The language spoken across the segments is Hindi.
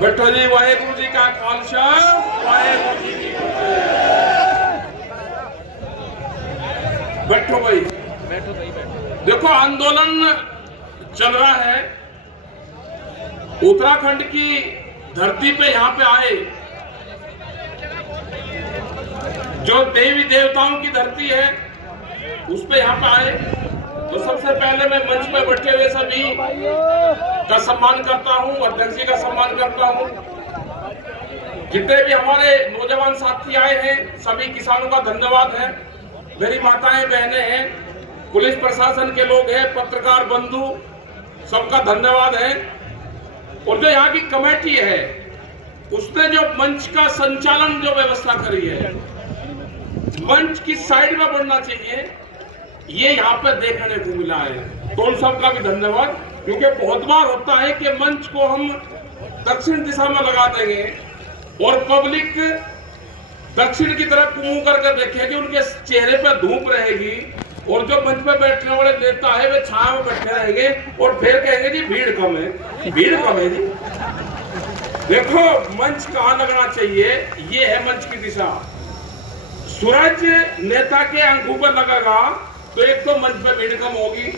बैठो जी, वाहेगुरु जी का खालसा, वाहेगुरु जी की फतेह। बैठो भाई, देखो आंदोलन चल रहा है। उत्तराखंड की धरती पे यहाँ पे आए, जो देवी देवताओं की धरती है उस पे यहाँ पे आए, तो सबसे पहले मैं मंच पे बैठे हुए सभी का सम्मान करता हूँ, अध्यक्ष जी का सम्मान करता हूँ। जितने भी हमारे नौजवान साथी आए हैं सभी किसानों का धन्यवाद है। मेरी माताएं बहनें हैं, पुलिस प्रशासन के लोग हैं, पत्रकार बंधु, सबका धन्यवाद है। और जो यहाँ की कमेटी है उसने जो मंच का संचालन जो व्यवस्था करी है, मंच की साइड में बढ़ना चाहिए, ये यहाँ पे देखने को मिला है, तो उन सबका भी धन्यवाद। क्योंकि बहुत बार होता है कि मंच को हम दक्षिण दिशा में लगा देंगे और पब्लिक दक्षिण की तरफ मुंह करके देखेगी, उनके चेहरे पर धूप रहेगी और जो मंच पे बैठने वाले नेता है वे छाया में बैठे रहेंगे और फिर कहेंगे जी भीड़ कम है, भीड़ कम है जी। देखो मंच कहाँ लगना चाहिए, ये है मंच की दिशा। सूरज नेता के आंखों पर लगेगा तो एक तो मंच पे भीड़ कम होगी,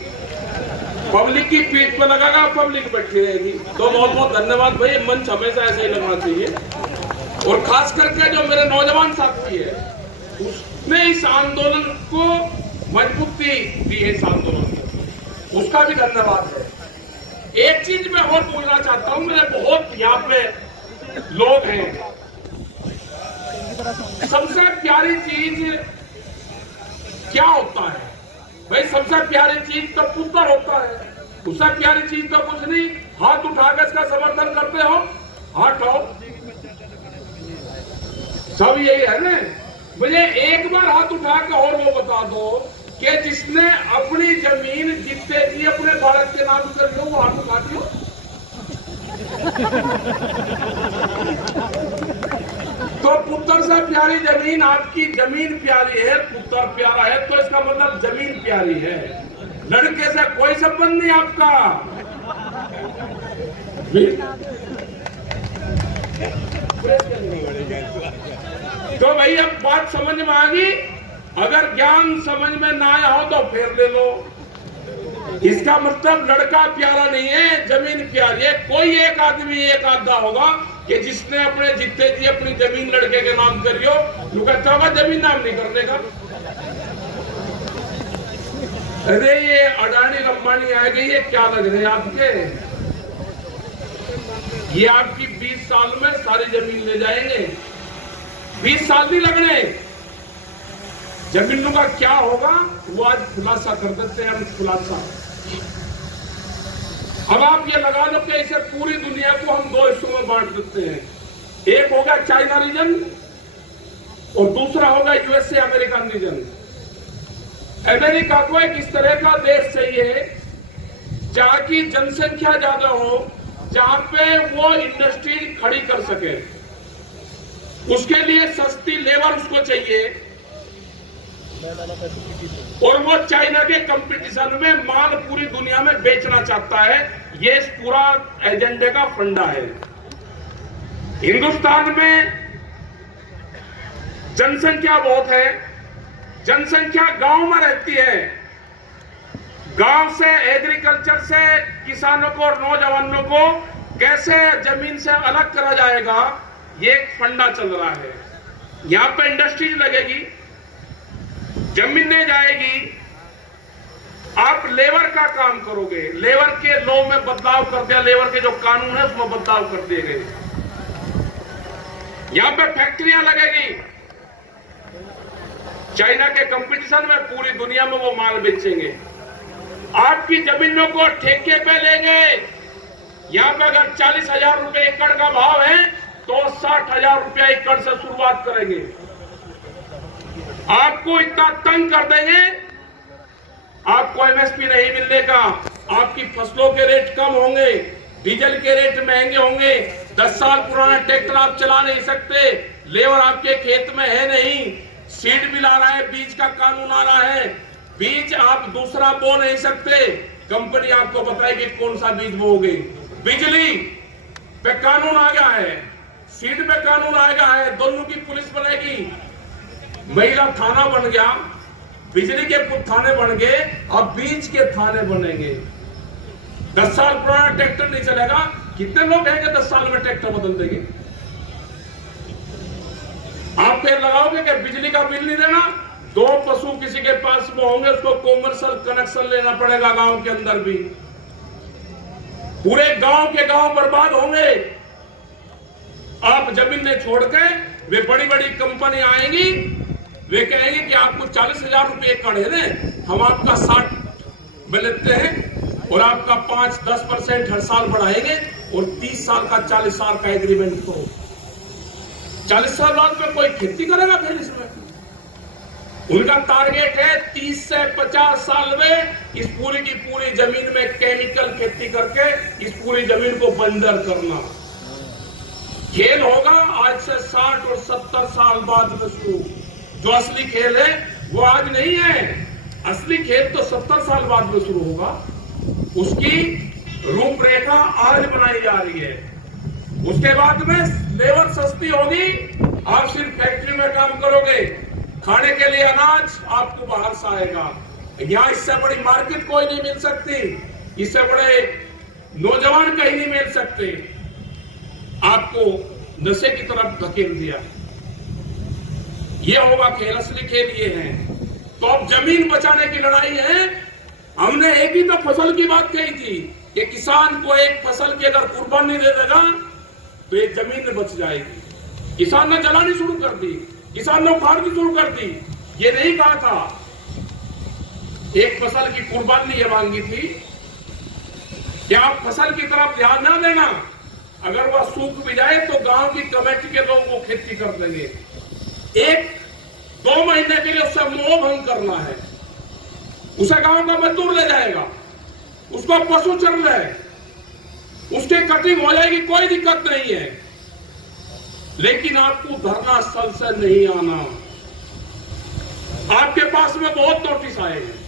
पब्लिक की पीठ पर लगेगा, पब्लिक बैठी रहेगी। तो बहुत बहुत धन्यवाद भाई, मंच हमेशा ऐसे ही लगना चाहिए। और खास करके जो मेरे नौजवान साथी है उसने इस आंदोलन को मजबूती दी है, इस आंदोलन को, उसका भी धन्यवाद है। एक चीज मैं और बोलना चाहता हूँ, मेरे बहुत यहाँ पे लोग हैं, सबसे प्यारी चीज क्या होता है भाई? सबसे प्यारी चीज तो पुत्र होता है, उससे प्यारी चीज तो कुछ नहीं। हाथ उठाकर इसका समर्थन करते हो, हाथ उठाओ, सब यही है ना। मुझे एक बार हाथ उठा के और वो बता दो कि जिसने अपनी जमीन जीतते जी अपने भारत के नाम कर लो, वो हाथ उठा दियो। तो पुत्र से प्यारी जमीन, आपकी जमीन प्यारी है, पुत्र प्यारा है, तो इसका मतलब जमीन प्यारी है। लड़के से कोई संबंध नहीं आपका। तो भाई अब बात समझ में आ गई। अगर ज्ञान समझ में ना आया हो तो फेर ले लो। इसका मतलब लड़का प्यारा नहीं है, जमीन प्यारी है। कोई एक आदमी एक आधा होगा कि जिसने अपने जीते जी अपनी जमीन लड़के के नाम करियो, कहता होगा जमीन नाम नहीं करने का। अरे ये अडानी अंबानी आ गई, ये क्या लग रहे हैं आपके? ये आपकी 20 साल में सारी जमीन ले जाएंगे। 20 साल नहीं लगने। जमीनों का क्या होगा वो आज खुलासा कर देते हैं हम, खुलासा। अब आप ये लगा लो कि इसे पूरी दुनिया को हम दो हिस्सों में बांट देते हैं। एक होगा चाइना रीजन और दूसरा होगा यूएसए अमेरिकन रीजन। अमेरिका को एक इस तरह का देश चाहिए जहां की जनसंख्या ज्यादा हो, जहां पे वो इंडस्ट्री खड़ी कर सके। उसके लिए सस्ती लेबर उसको चाहिए और वो चाइना के कंपटीशन में माल पूरी दुनिया में बेचना चाहता है। ये इस पूरा एजेंडे का फंडा है। हिंदुस्तान में जनसंख्या बहुत है, जनसंख्या गांव में रहती है। गांव से, एग्रीकल्चर से किसानों को और नौजवानों को कैसे जमीन से अलग करा जाएगा, ये एक फंडा चल रहा है। यहां पे इंडस्ट्रीज लगेगी, जमीनें जाएगी, आप लेबर का काम करोगे। लेबर के लॉ में बदलाव कर दिया, लेबर के जो कानून है उसमें बदलाव कर दिए गए। यहां पे फैक्ट्रियां लगेगी, चाइना के कंपटीशन में पूरी दुनिया में वो माल बेचेंगे। आपकी जमीनों को ठेके पे लेंगे। यहां पे अगर 40,000 रुपए एकड़ का भाव है तो 60,000 रुपया एकड़ से शुरुआत करेंगे। आपको इतना तंग कर देंगे, आपको एमएसपी नहीं मिलने का, आपकी फसलों के रेट कम होंगे, डीजल के रेट महंगे होंगे, 10 साल पुराना ट्रैक्टर आप चला नहीं सकते, लेबर आपके खेत में है नहीं, सीड मिल आ रहा है, बीज का कानून आ रहा है, बीज आप दूसरा बो नहीं सकते, कंपनी आपको बताएगी कौन सा बीज बोओगे। बिजली पे कानून आ गया है, सीट पे कानून आ गया है, दोनों की पुलिस बनेगी, महिला थाना बन गया, बिजली के थाने बन गए, अब बीच के थाने बनेंगे। 10 साल पुराना ट्रैक्टर नहीं चलेगा। कितने लोग हैं कि 10 साल में ट्रैक्टर बदल देंगे? आप फिर लगाओगे कि बिजली का बिल नहीं देना, 2 पशु किसी के पास में होंगे, उसको कॉमर्शियल कनेक्शन लेना पड़ेगा गांव के अंदर भी, पूरे गांव के गांव बर्बाद होंगे। आप जमीन नहीं छोड़ के, वे बड़ी बड़ी कंपनी आएंगी, वे कहेंगे कि आपको 40,000 रुपए एकड़ है ना, हम आपका 60 में लेते हैं और आपका 5-10% हर साल बढ़ाएंगे और 30 साल का 40 साल का एग्रीमेंट। तो 40 साल बाद में कोई खेती करेगा फिर इसमें? उनका टारगेट है 30 से 50 साल में इस पूरी की पूरी जमीन में केमिकल खेती करके इस पूरी जमीन को बंजर करना। खेल होगा आज से 60 और 70 साल बाद में शुरू। जो असली खेल है वो आज नहीं है, असली खेल तो 70 साल बाद में शुरू होगा। उसकी रूपरेखा आज बनाई जा रही है। उसके बाद में लेबर सस्ती होगी, आप सिर्फ फैक्ट्री में काम करोगे, खाने के लिए अनाज आपको बाहर से आएगा। यहाँ इससे बड़ी मार्केट कोई नहीं मिल सकती, इससे बड़े नौजवान कहीं नहीं मिल सकते। आपको नशे की तरफ धकेल दिया। ये होगा खेल, असली खेल ये है। तो अब जमीन बचाने की लड़ाई है। हमने एक ही तो फसल की बात कही थी कि किसान को एक फसल की अगर कुर्बानी दे देगा तो ये जमीन बच जाएगी। किसान ने जलानी शुरू कर दी, किसान ने उखाड़नी शुरू कर दी। ये नहीं कहा था, एक फसल की कुर्बानी ये मांगी थी कि आप फसल की तरफ ध्यान ना देना, अगर वह सूख भी जाए तो गांव की कमेटी के लोग वो खेती कर देंगे। 1-2 महीने के लिए उससे मोह भंग करना है, उसे गांव का मजदूर ले जाएगा, उसको पशु चर ले, उसकी कटिंग हो जाएगी, कोई दिक्कत नहीं है। लेकिन आपको धरना स्थल से नहीं आना। आपके पास में बहुत नोटिस आए हैं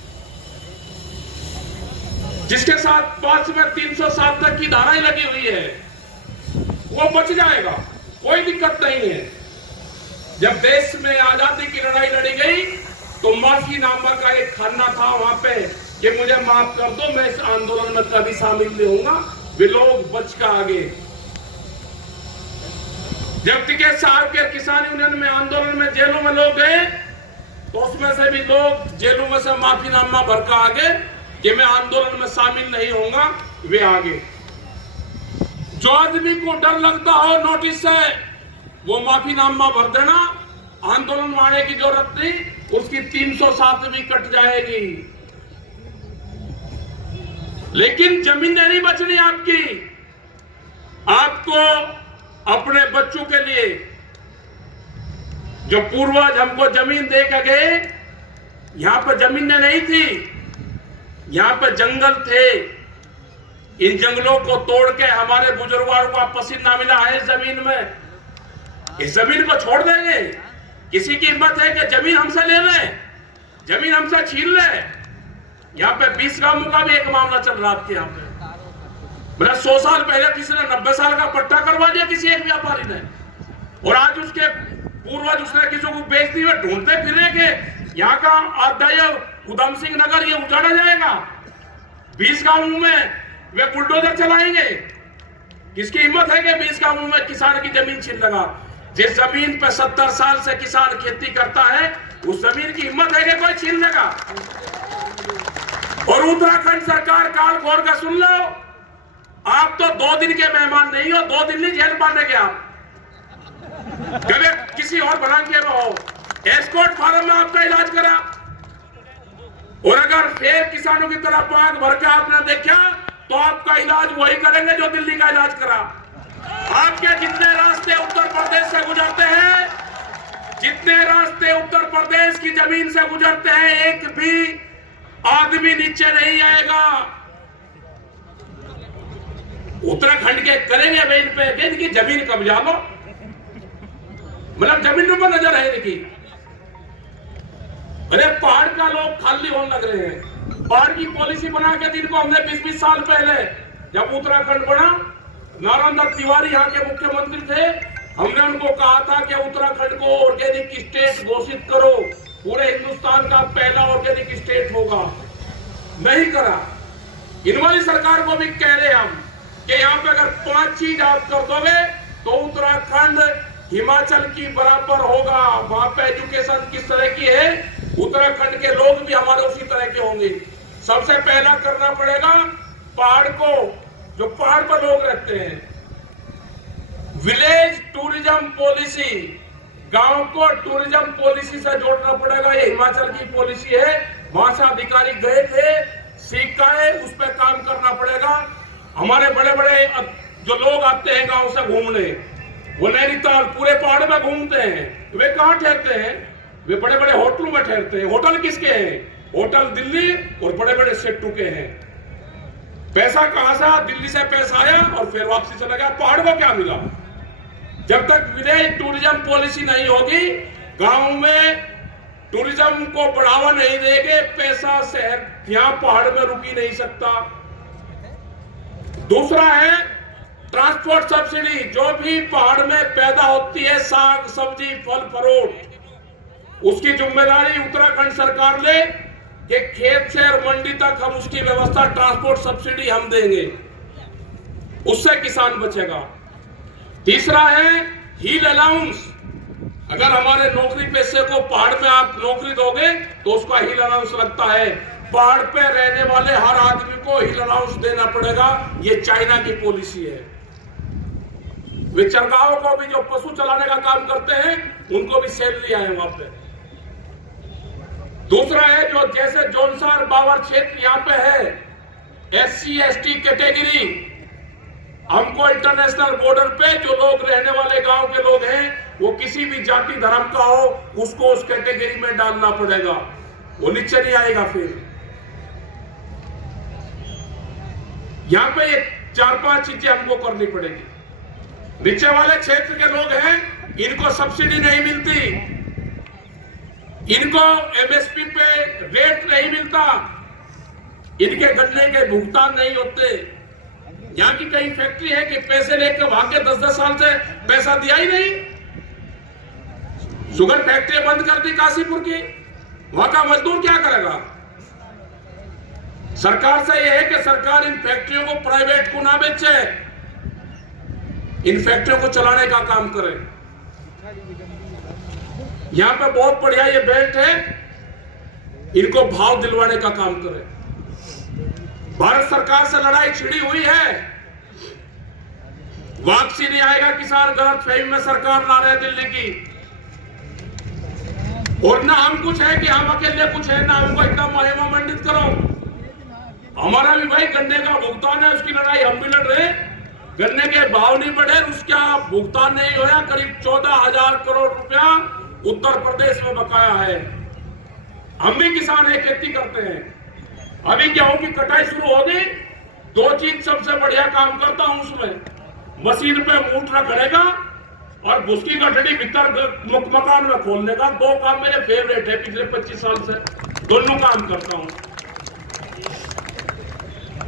जिसके साथ 5 में 307 तक की धाराएं लगी हुई है, वो बच जाएगा, कोई दिक्कत नहीं है। जब देश में आजादी की लड़ाई लड़ी गई तो माफीनामा का एक खाना था वहां पे कि मुझे माफ कर दो, मैं इस आंदोलन में कभी शामिल नहीं होऊंगा। वे लोग बच कर आगे। जब टिकैत साहब के किसान यूनियन में आंदोलन में जेलों में लोग गए तो उसमें से भी लोग जेलों में से माफीनामा भर कर आगे कि मैं आंदोलन में शामिल नहीं होऊंगा, वे आगे। जो आदमी को डर लगता हो नोटिस से, वो माफीनामा भर देना, आंदोलन में आने की जरूरत नहीं, उसकी 307 भी कट जाएगी। लेकिन जमीनें नहीं बचनी आपकी। आपको अपने बच्चों के लिए, जो पूर्वज हमको जमीन दे के गए, यहां पर जमीनें नहीं थी, यहां पर जंगल थे। इन जंगलों को तोड़ के हमारे बुजुर्गों का पसीना मिला है इस जमीन में। इस जमीन को छोड़ देंगे? किसी की हिम्मत है कि जमीन हमसे ले ले, जमीन हमसे छीन ले? यहाँ पे 20 गांवों का भी एक मामला चल रहा आपके यहाँ पे। मतलब 100 साल पहले किसी ने 90 साल का पट्टा करवा दिया किसी एक व्यापारी ने, और आज उसके पूर्वज उसने किसी को बेच दी, हुए ढूंढते फिरे कि यहाँ का आध्याय उधम सिंह नगर ये उजाड़ा जाएगा। 20 गांवों में वे बुलडोजर चलाएंगे। किसकी हिम्मत है कि 20 गांवों में किसान की जमीन छीन लगा? जिस जमीन पे 70 साल से किसान खेती करता है, उस जमीन की हिम्मत है कि कोई छीन लेगा? और उत्तराखंड सरकार काल खोल कर सुन लो, आप तो 2 दिन के मेहमान नहीं हो, 2 दिन नहीं जेल पाने के आप, कभी किसी और भड़ाके में हो, एस्कॉर्ट फार्म में आपका इलाज करा। और अगर फिर किसानों की तरह पाग भर के आपने देखा तो आपका इलाज वही करेंगे जो दिल्ली का इलाज करा। आपके जितने रास्ते उत्तर प्रदेश से गुजरते हैं, जितने रास्ते उत्तर प्रदेश की जमीन से गुजरते हैं, एक भी आदमी नीचे नहीं आएगा। उत्तराखंड के करेंगे वे इन पे इनकी जमीन कब्जा लो, मतलब जमीनों पर नजर है इनकी। अरे पहाड़ का लोग खाली होने लग रहे हैं। पहाड़ की पॉलिसी बना के जिनको हमने 20-20 साल पहले जब उत्तराखंड बना नारायण तिवारी यहाँ के मुख्यमंत्री थे, हमने उनको कहा था कि उत्तराखंड को ऑर्गेनिक स्टेट घोषित करो, पूरे हिंदुस्तान का पहला ऑर्गेनिक स्टेट होगा। नहीं करा। इन वाली सरकार को भी कह रहे हम कि यहाँ पे अगर 5 चीज आप कर दोगे तो उत्तराखंड हिमाचल की बराबर होगा। वहां पे एजुकेशन किस तरह की है, उत्तराखंड के लोग भी हमारे उसी तरह के होंगे। सबसे पहला करना पड़ेगा पहाड़ को, जो पहाड़ पर लोग रहते हैं, विलेज टूरिज्म पॉलिसी, गांव को टूरिज्म पॉलिसी से जोड़ना पड़ेगा। ये हिमाचल की पॉलिसी है, वहां से अधिकारी गए थे, सीखा है, उस पर काम करना पड़ेगा। हमारे बड़े बड़े जो लोग आते हैं गांव से घूमने, वो नैनीताल पूरे पहाड़ में घूमते हैं, वे कहां ठहरते हैं? वे बड़े बड़े होटलों में ठहरते हैं। होटल किसके हैं? होटल दिल्ली और बड़े बड़े सेट्टू के हैं। पैसा कहां से? दिल्ली से पैसा आया और फिर वापसी चला गया। पहाड़ को क्या मिला? जब तक विलेज टूरिज्म पॉलिसी नहीं होगी, गांव में टूरिज्म को बढ़ावा नहीं देंगे, पैसा शहर यहां पहाड़ में रुक ही नहीं सकता। दूसरा है ट्रांसपोर्ट सब्सिडी। जो भी पहाड़ में पैदा होती है, साग सब्जी फल फ्रूट, उसकी जिम्मेदारी उत्तराखंड सरकार ले कि खेत से और मंडी तक हम उसकी व्यवस्था, ट्रांसपोर्ट सब्सिडी हम देंगे, उससे किसान बचेगा। तीसरा है हिल अलाउंस। अगर हमारे नौकरी पेशे को पहाड़ में आप नौकरी दोगे तो उसका हिल अलाउंस लगता है। पहाड़ पे रहने वाले हर आदमी को हिल अलाउंस देना पड़ेगा। ये चाइना की पॉलिसी है। वे चरगाहों को भी, जो पशु चलाने का काम करते हैं, उनको भी सैलरी आए वहां पे। दूसरा है जो जैसे जौनसार बावर क्षेत्र यहाँ पे है, SC ST कैटेगरी, हमको इंटरनेशनल बॉर्डर पे जो लोग रहने वाले गांव के लोग हैं, वो किसी भी जाति धर्म का हो, उसको उस कैटेगरी में डालना पड़ेगा, वो नीचे नहीं आएगा। फिर यहां पे ये 4-5 चीजें हमको करनी पड़ेगी। नीचे वाले क्षेत्र के लोग हैं, इनको सब्सिडी नहीं मिलती, इनको MSP पे रेट नहीं मिलता, इनके गन्ने के भुगतान नहीं होते। यहाँ की कई फैक्ट्री है कि पैसे लेकर वहां के 10-10 साल से पैसा दिया ही नहीं। शुगर फैक्ट्री बंद कर दी काशीपुर की, वहां का मजदूर क्या करेगा? सरकार से यह है कि सरकार इन फैक्ट्रियों को प्राइवेट को ना बेचे, इन फैक्ट्रियों को चलाने का काम करे। यहां पे बहुत बढ़िया ये बेल्ट है, इनको भाव दिलवाने का काम करे। भारत सरकार से लड़ाई छिड़ी हुई है, वापसी नहीं आएगा किसान। गलतफहमी में सरकार ना रहे दिल्ली की, और ना हम कुछ है कि हम अकेले कुछ है, ना हमको एकदम महिमा मंडित करो। हमारा भी भाई गन्ने का भुगतान है, उसकी लड़ाई हम भी लड़ रहे। गन्ने के भाव नहीं बढ़े, उसका भुगतान नहीं होया। करीब 14,000 करोड़ रुपया उत्तर प्रदेश में बकाया है। हम भी किसान है, खेती करते हैं। अभी गेहूं की कटाई शुरू होगी, 2 चीज सबसे बढ़िया काम करता हूं उसमें, मशीन पे मूठ रखेगा और भुसकी गठड़ी भीतर मकान में खोलने का। 2 काम मेरे फेवरेट है, पिछले 25 साल से दोनों काम करता हूं।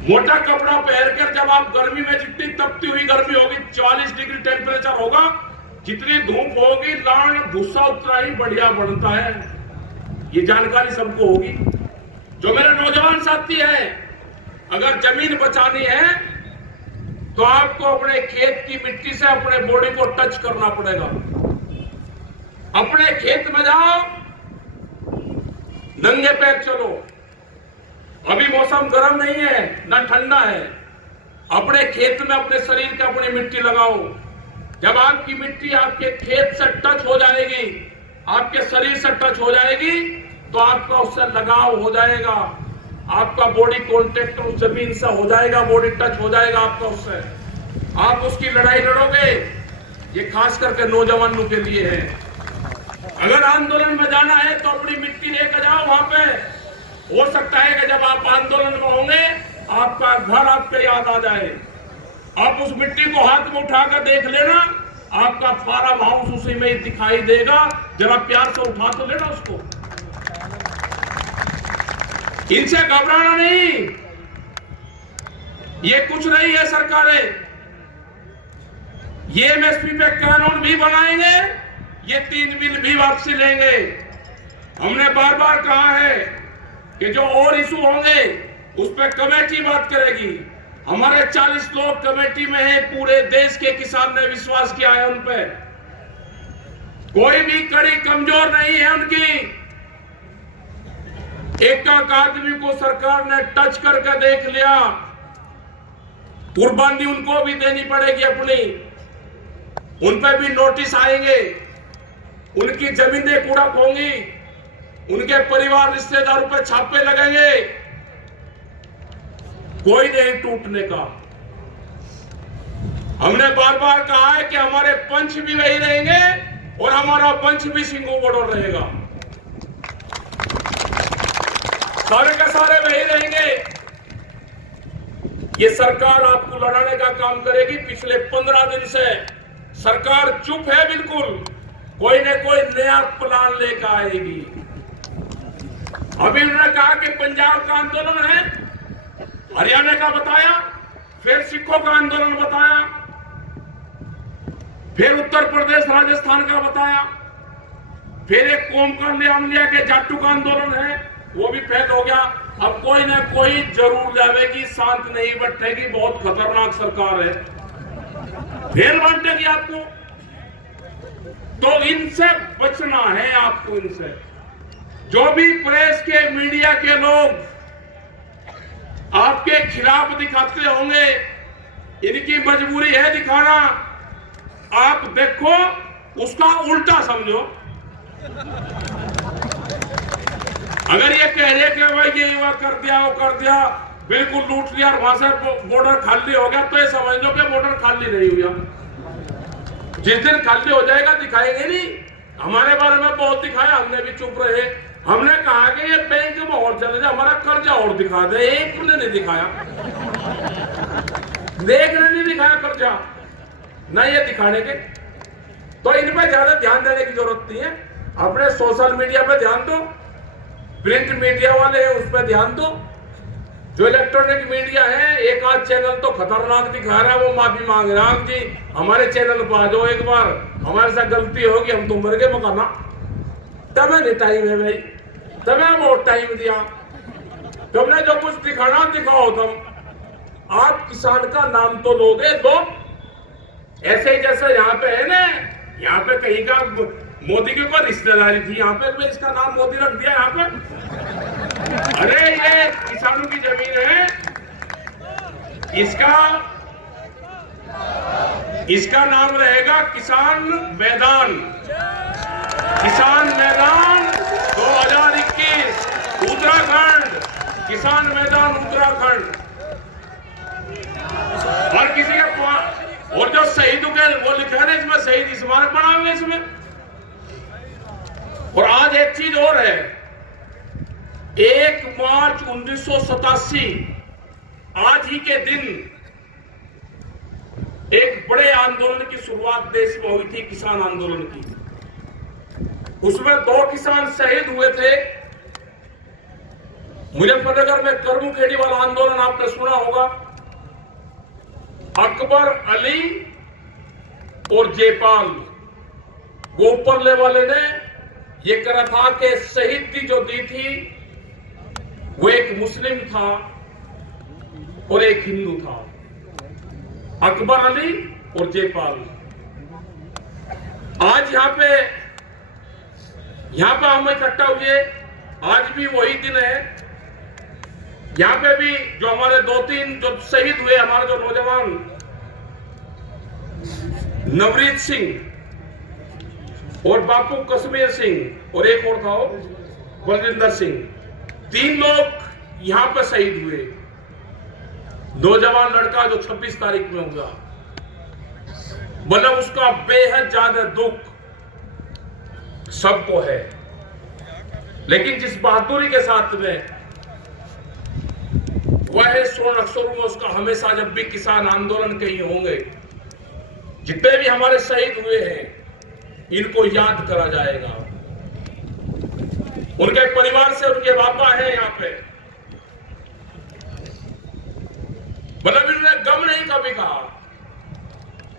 मोटा कपड़ा पहनकर जब आप गर्मी में, जितनी तपती हुई गर्मी होगी, 40 डिग्री टेम्परेचर होगा, जितनी धूप होगी, लान भूसा उतना ही बढ़िया बढ़ता है। ये जानकारी सबको होगी। जो मेरे नौजवान साथी हैं, अगर जमीन बचानी है तो आपको अपने खेत की मिट्टी से अपने बॉडी को टच करना पड़ेगा। अपने खेत में जाओ, नंगे पैर चलो। अभी मौसम गर्म नहीं है ना ठंडा है, अपने खेत में अपने शरीर के अपनी मिट्टी लगाओ। जब आपकी मिट्टी आपके खेत से टच हो जाएगी, आपके शरीर से टच हो जाएगी, तो आपका उससे लगाव हो जाएगा, आपका बॉडी कॉन्टेक्ट उस जमीन से हो जाएगा, बॉडी टच हो जाएगा आपका उससे। आप उसकी लड़ाई लड़ोगे। ये खास करके नौजवानों के लिए है। अगर आंदोलन में जाना है तो अपनी मिट्टी लेकर जाओ। वहां पे हो सकता है कि जब आप आंदोलन में होंगे, आपका घर आपके याद आ जाए। आप उस मिट्टी को हाथ में उठाकर देख लेना, आपका फार्म हाउस उसी में ही दिखाई देगा। जरा प्यार से उठा तो लेना उसको। इनसे घबराना नहीं, ये कुछ नहीं है सरकारें। ये एमएसपी पे कानून भी बनाएंगे, ये 3 बिल भी वापसी लेंगे। हमने बार बार कहा है कि जो और इशू होंगे उस पर कमेटी बात करेगी। हमारे 40 लोग कमेटी में हैं, पूरे देश के किसान ने विश्वास किया है उन पे, कोई भी कड़ी कमजोर नहीं है उनकी। एक आदमी को सरकार ने टच करके देख लिया, कुर्बानी उनको भी देनी पड़ेगी अपनी, उन पे भी नोटिस आएंगे, उनकी जमीनें कुड़क होंगी, उनके परिवार रिश्तेदारों पे छापे लगेंगे, कोई नहीं टूटने का। हमने बार बार कहा है कि हमारे पंच भी वही रहेंगे और हमारा पंच भी सिंगू बॉर्डर रहेगा, सारे के सारे वही रहेंगे। ये सरकार आपको लड़ाने का काम करेगी। पिछले 15 दिन से सरकार चुप है, बिल्कुल कोई न कोई नया प्लान लेकर आएगी। अभी उन्होंने कहा कि पंजाब का आंदोलन है, हरियाणा का बताया, फिर सिखों का आंदोलन बताया, फिर उत्तर प्रदेश राजस्थान का बताया, फिर एक कोम का के जाटू का आंदोलन है, वो भी फेल हो गया। अब कोई ना कोई जरूर लावेगी, शांत नहीं बैठेगी, बहुत खतरनाक सरकार है, फेल बांटेगी आपको। तो इनसे बचना है आपको, इनसे। जो भी प्रेस के मीडिया के लोग आपके खिलाफ दिखाते होंगे, इनकी मजबूरी है दिखाना। आप देखो, उसका उल्टा समझो। अगर ये कह रहे कि भाई ये हुआ कर दिया, वो कर दिया, बिल्कुल लूट लिया और वहां से बॉर्डर खाली हो गया, तो ये समझ लो कि बॉर्डर खाली नहीं हुआ। जिस दिन खाली हो जाएगा दिखाएंगे नहीं। हमारे बारे में बहुत दिखाया, हमने भी चुप रहे। हमने कहा कि ये बैंक में और चले जाए, हमारा कर्जा और दिखा दे, एक ने नहीं दिखाया, देखने नहीं दिखाया कर्जा, ना ये दिखाने के। तो इन पे ज्यादा ध्यान देने की जरूरत नहीं है। अपने सोशल मीडिया पे ध्यान दो, प्रिंट मीडिया वाले हैं उस पर ध्यान दो। जो इलेक्ट्रॉनिक मीडिया है, एक आध चैनल तो खतरनाक दिखा रहा है, वो माफी मांग रहा है जी, हमारे चैनल पर आ जाओ एक बार, हमारे साथ गलती होगी, हम तो मर गए मकाना। तब नहीं टाइम है भाई, तब बहुत टाइम दिया, तुमने जो कुछ दिखाना दिखाओ तुम। आप किसान का नाम तो लोगे दो, ऐसे ही जैसे यहाँ पे है ना, यहाँ पे कहीं का मोदी की कोई रिश्तेदारी थी, यहाँ पे इसका नाम मोदी रख दिया यहाँ पे। अरे ये किसानों की जमीन है, इसका नाम रहेगा किसान मैदान। किसान मैदान 2021 उत्तराखंड, किसान मैदान उत्तराखंड। और किसी का, और जो शहीदों के वो लिखा है इसमें, शहीद स्मारक बना हुआ है इसमें। और आज एक चीज और है, 1 मार्च 1987 आज ही के दिन एक बड़े आंदोलन की शुरुआत देश में हुई थी, किसान आंदोलन की। उसमें 2 किसान शहीद हुए थे। मुजफ्फरनगर में करमुखेड़ी वाला आंदोलन आपने सुना होगा। अकबर अली और जयपाल गोपरले वाले ने ये करा था कि शहीदी जो दी थी वो एक मुस्लिम था और एक हिंदू था, अकबर अली और जयपाल। आज यहां पे हम इकट्ठा हुए, आज भी वही दिन है। यहां पे भी जो हमारे 2-3 जो शहीद हुए, हमारे जो नौजवान नवरीत सिंह और बापू कश्मीर सिंह और एक और था बलविंदर सिंह, 3 लोग यहां पर शहीद हुए। नौजवान लड़का जो 26 तारीख में हुआ, मतलब उसका बेहद ज्यादा दुख सबको है। लेकिन जिस बहादुरी के साथ में वह स्वर्ण अक्षरों में उसका हमेशा, जब भी किसान आंदोलन कहीं होंगे, जितने भी हमारे शहीद हुए हैं, इनको याद करा जाएगा। उनके परिवार से उनके बापा है यहाँ पे, मतलब इन्होंने गम नहीं कभी कहा।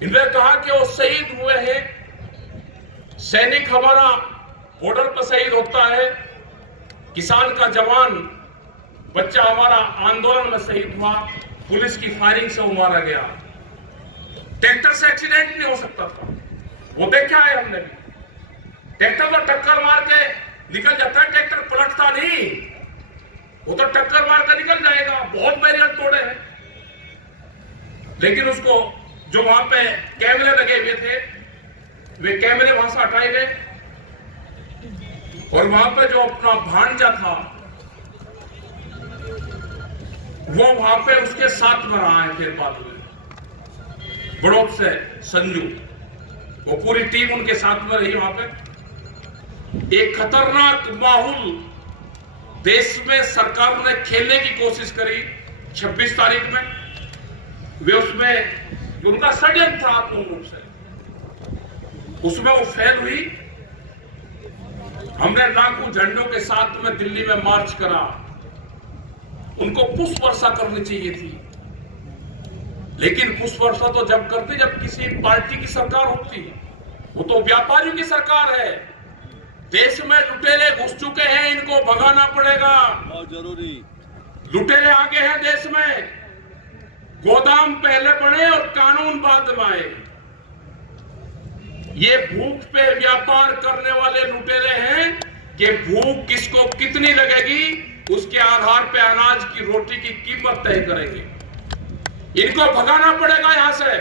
इन्होंने कहा कि वो शहीद हुए हैं, सैनिक हमारा बॉर्डर पर शहीद होता है, किसान का जवान बच्चा हमारा आंदोलन में शहीद हुआ, पुलिस की फायरिंग से वो मारा गया। ट्रैक्टर से एक्सीडेंट नहीं हो सकता था, वो देखा है हमने भी। ट्रैक्टर तो टक्कर मार के निकल जाता है, ट्रैक्टर पलटता नहीं, वो तो टक्कर मार के निकल जाएगा। बहुत बैरियर तोड़े हैं, लेकिन उसको जो वहां पे कैमरे लगे हुए थे, वे कैमरे वहां से हटाए गए और वहां पे जो अपना भांजा था वो वहां पे उसके साथ में रहा है। फिर बाद में बड़ौत से संजू, वो पूरी टीम उनके साथ में रही वहां पे। एक खतरनाक माहौल देश में सरकार ने खेलने की कोशिश करी 26 तारीख में। वे उसमें उनका षड्यंत्र था आत्मपूर्ण रूप से, उसमें वो फेल हुई। हमने लाखों झंडों के साथ में दिल्ली में मार्च करा, उनको पुष्प वर्षा करनी चाहिए थी, लेकिन पुष्प वर्षा तो जब करते जब किसी पार्टी की सरकार होती। वो तो व्यापारियों की सरकार है। देश में लुटेरे घुस चुके हैं, इनको भगाना पड़ेगा, बहुत जरूरी। लुटेरे आगे हैं देश में, गोदाम पहले बने और कानून बाद में आए। ये भूख पे व्यापार करने वाले लुटेरे हैं कि भूख किसको कितनी लगेगी उसके आधार पे अनाज की रोटी की कीमत तय करेंगे। इनको भगाना पड़ेगा यहां से।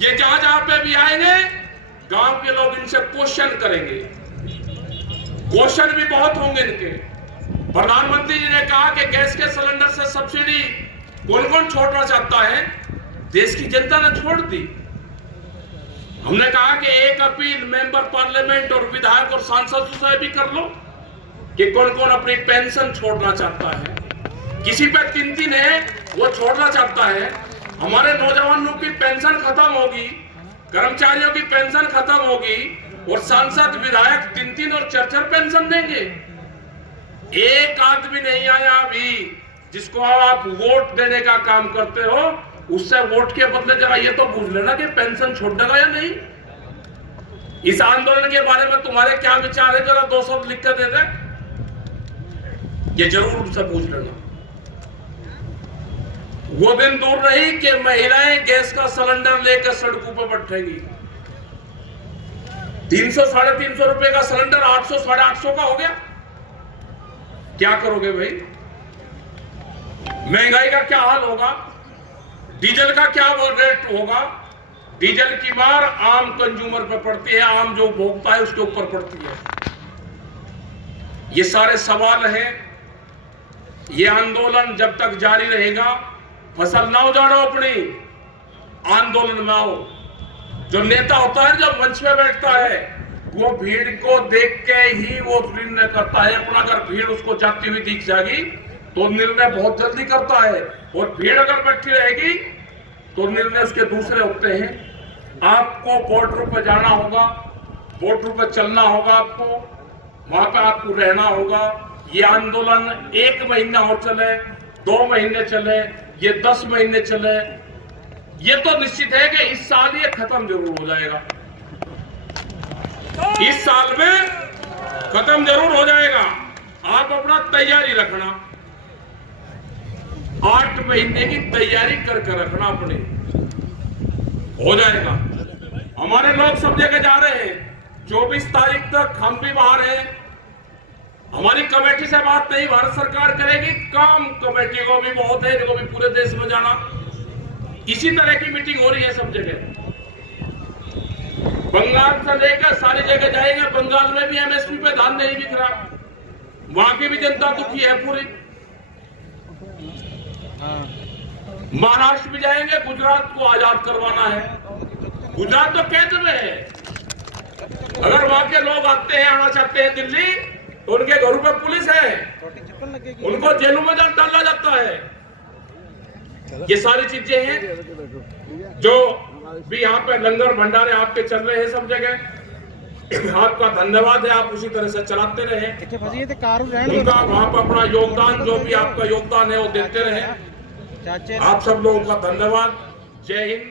ये जहां जहां पे भी आएंगे गांव के लोग इनसे क्वेश्चन करेंगे, क्वेश्चन भी बहुत होंगे इनके। प्रधानमंत्री जी ने कहा कि गैस के सिलेंडर से सब्सिडी कौन कौन छोड़ना चाहता है, देश की जनता ने छोड़ दी। हमने कहा कि एक अपील मेंबर पार्लियामेंट और विधायक और सांसद से भी कर लो कि कौन कौन अपनी पेंशन छोड़ना चाहता है। किसी पे 3-3 है वो छोड़ना चाहता है। हमारे नौजवानों की पेंशन खत्म होगी, कर्मचारियों की पेंशन खत्म होगी और सांसद विधायक 3-3 और 4-4 पेंशन देंगे। एक आदमी नहीं आया अभी जिसको आप वोट देने का काम करते हो, उससे वोट के बदले जरा ये तो पूछ लेना कि पेंशन छोड़ देगा या नहीं। इस आंदोलन के बारे में तुम्हारे क्या विचार है, जरा 2 शब्द लिख कर दे दे, ये जरूर उनसे पूछ लेना। वो दिन दूर नहीं कि महिलाएं गैस का सिलेंडर लेकर सड़कों पर बैठेंगी। 300-350 रुपए का सिलेंडर 800-850 का हो गया। क्या करोगे भाई? महंगाई का क्या हाल होगा? डीजल का क्या रेट होगा? डीजल की मार आम कंज्यूमर पर पड़ती है, आम जो भोगता है उसके ऊपर पड़ती है। ये सारे सवाल हैं। ये आंदोलन जब तक जारी रहेगा, फसल ना उजाड़ो अपनी, आंदोलन में आओ। जो नेता होता है जब मंच में बैठता है वो भीड़ को देख के ही वो निर्णय करता है अपना। अगर भीड़ उसको जाती हुई दिख जाएगी तो निर्णय बहुत जल्दी करता है, और भीड़ अगर बैठी रहेगी तो निर्णय उसके दूसरे होते हैं। आपको बॉर्डर पर जाना होगा, बॉर्डर पर चलना होगा, आपको वहां पर आपको रहना होगा। ये आंदोलन 1 महीना और चले, 2 महीने चले, ये 10 महीने चले, ये तो निश्चित है कि इस साल ये खत्म जरूर हो जाएगा। इस साल में खत्म जरूर हो जाएगा। आप अपना तैयारी रखना, 8 महीने की तैयारी करके रखना अपनी, हो जाएगा। हमारे लोग सब जगह जा रहे हैं। 24 तारीख तक हम भी बाहर हैं। हमारी कमेटी से बात नहीं भारत सरकार करेगी, काम कमेटी को भी बहुत है, इनको भी पूरे देश में जाना। इसी तरह की मीटिंग हो रही है सब जगह। बंगाल से लेकर सारी जगह जाएंगे। बंगाल में भी एमएसपी पे धान नहीं बिक रहा, वहां की भी जनता दुखी है पूरी। महाराष्ट्र भी जाएंगे, गुजरात को आजाद करवाना है। गुजरात तो कैद में है। अगर वहां के लोग आते हैं, आना चाहते हैं दिल्ली, तो उनके घरों पर पुलिस है, उनको जेलों में डाला जाता है। ये सारी चीजें हैं जो भी यहाँ पे लंगर भंडारे आपके चल रहे हैं सब जगह। आपका धन्यवाद है, आप उसी तरह से चलाते रहे। उनका वहाँ पर अपना योगदान, जो भी आपका योगदान है वो देते रहे। आप सब लोगों का धन्यवाद। जय हिंद।